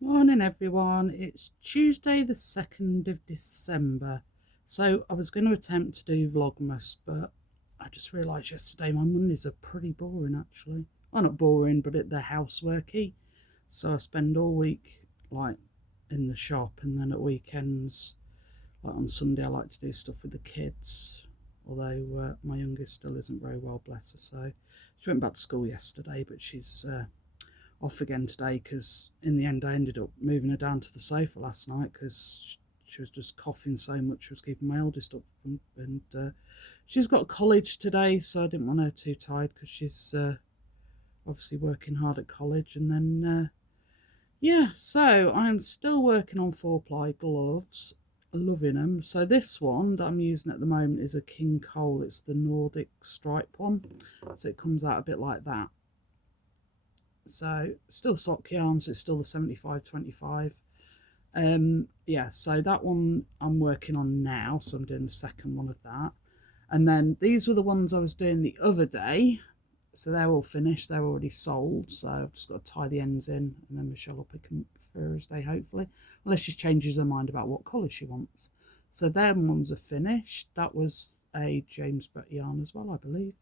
Morning everyone, it's Tuesday the 2nd of December. So I was going to attempt to do Vlogmas, but I just realised yesterday my Mondays are pretty boring actually. Well, not boring, but they're houseworky. So I spend all week like in the shop, and then at weekends, like on Sunday, I like to do stuff with the kids. Although my youngest still isn't very well, bless her. So she went back to school yesterday, but she's off again today because in the end I ended up moving her down to the sofa last night because she was just coughing so much. She was keeping my eldest up from, and she's got college today, so I didn't want her too tired because she's obviously working hard at college. And then yeah, so I'm still working on 4-ply gloves, loving them. So this one that I'm using at the moment is a King Cole. It's the Nordic stripe one, so it comes out a bit like that. So still sock yarns, it's still the 75-25. Yeah, so that one I'm working on now, so I'm doing the second one of that. And then these were the ones I was doing the other day, so they're all finished, they're already sold, so I've just got to tie the ends in, and then Michelle will pick them Thursday hopefully, unless she changes her mind about what colour she wants. So them ones are finished. That was a James Brett yarn as well, I believe.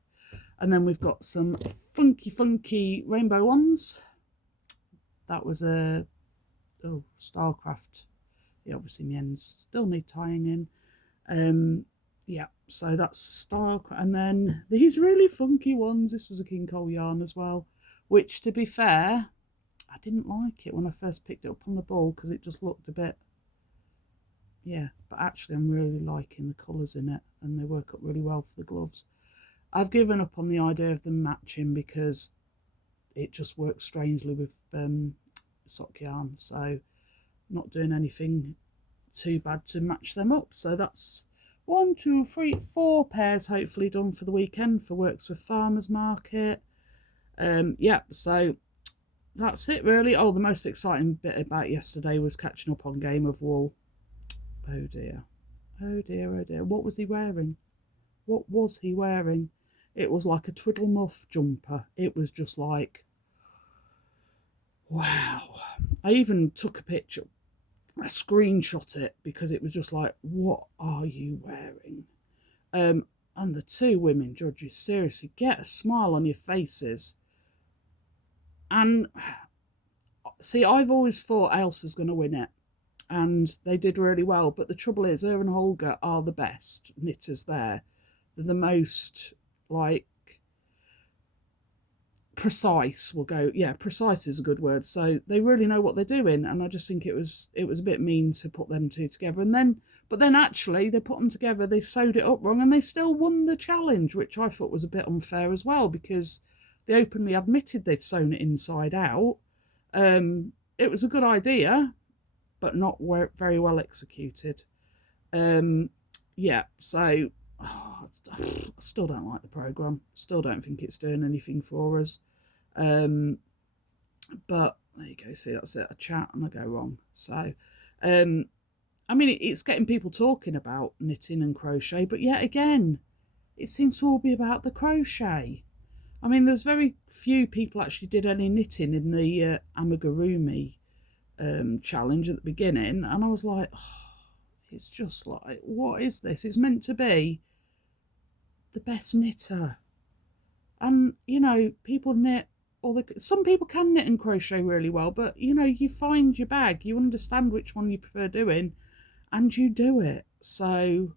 And then we've got some funky rainbow ones. That was a Starcraft. Yeah, obviously my ends still need tying in. Yeah, so that's Starcraft. And then these really funky ones. This was a King Cole yarn as well, which, to be fair, I didn't like it when I first picked it up on the ball because it just looked a bit, yeah, but actually I'm really liking the colours in it, and they work up really well for the gloves. I've given up on the idea of them matching because it just works strangely with sock yarn, so not doing anything too bad to match them up. So that's 1, 2, 3, 4 pairs hopefully done for the weekend for Works with Farmers Market. Yeah, so that's it really. Oh, the most exciting bit about yesterday was catching up on Game of Wool. Oh dear, oh dear, oh dear. What was he wearing? What was he wearing? It was like a twiddle muff jumper. It was just like, wow. I even took a picture, I screenshot it because it was just like, what are you wearing? And the two women judges, seriously, get a smile on your faces. And see, I've always thought Elsa's going to win it, and they did really well. But the trouble is, her and Holger are the best knitters there. They're the most like precise. We'll go, yeah, precise is a good word. So they really know what they're doing, and I just think it was a bit mean to put them two together. And then, but then actually they put them together, they sewed it up wrong, and they still won the challenge, which I thought was a bit unfair as well because they openly admitted they'd sewn it inside out. It was a good idea, but not very well executed. Yeah, so I still don't like the programme. Still don't think it's doing anything for us. But there you go. See, that's it. I chat and I go wrong. So, I mean, it's getting people talking about knitting and crochet, but yet again, it seems to all be about the crochet. I mean, there's very few people actually did any knitting in the amigurumi challenge at the beginning, and I was like, oh, it's just like, what is this? It's meant to be the best knitter, and you know, people knit, or some people can knit and crochet really well, but you know, you find your bag, you understand which one you prefer doing, and you do it. So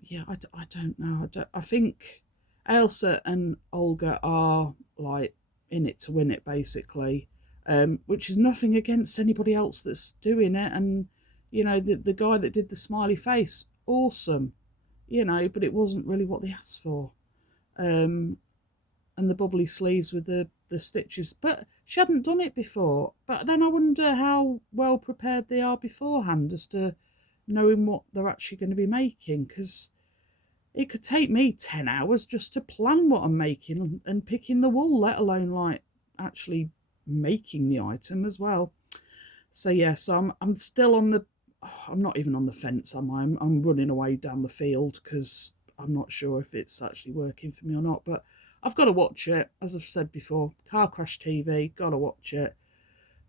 yeah, I don't know. I think Elsa and Olga are like in it to win it basically, which is nothing against anybody else that's doing it. And you know, the guy that did the smiley face, awesome, you know, but it wasn't really what they asked for. And the bubbly sleeves with the stitches, but she hadn't done it before. But then I wonder how well prepared they are beforehand as to knowing what they're actually going to be making, because it could take me 10 hours just to plan what I'm making and picking the wool, let alone like actually making the item as well. So yeah, so I'm still on the, I'm not even on the fence, am I? I'm running away down the field because I'm not sure if it's actually working for me or not, but I've got to watch it. As I've said before, car crash TV, got to watch it.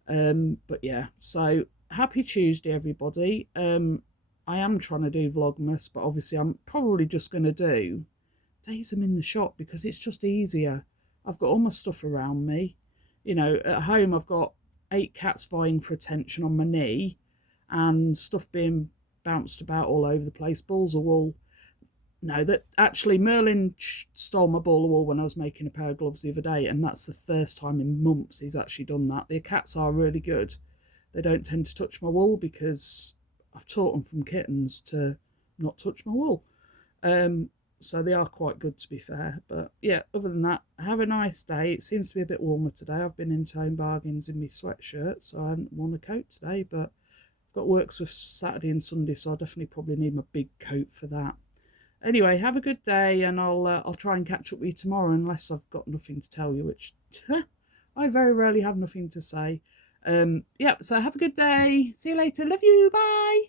But yeah, so happy Tuesday, everybody. I am trying to do Vlogmas, but obviously I'm probably just going to do days I'm in the shop because it's just easier. I've got all my stuff around me. You know, at home I've got 8 cats vying for attention on my knee and stuff being bounced about all over the place, balls of wool. No, that actually Merlin stole my ball of wool when I was making a pair of gloves the other day, and that's the first time in months he's actually done that. The cats are really good. They don't tend to touch my wool because I've taught them from kittens to not touch my wool. So they are quite good, to be fair. But yeah, other than that, have a nice day. It seems to be a bit warmer today. I've been into Home Bargains in my sweatshirt, so I haven't worn a coat today, but I've got works with Saturday and Sunday, so I definitely probably need my big coat for that. Anyway, have a good day, and I'll try and catch up with you tomorrow, unless I've got nothing to tell you, which I very rarely have nothing to say. Yeah, so have a good day. See you later. Love you. Bye.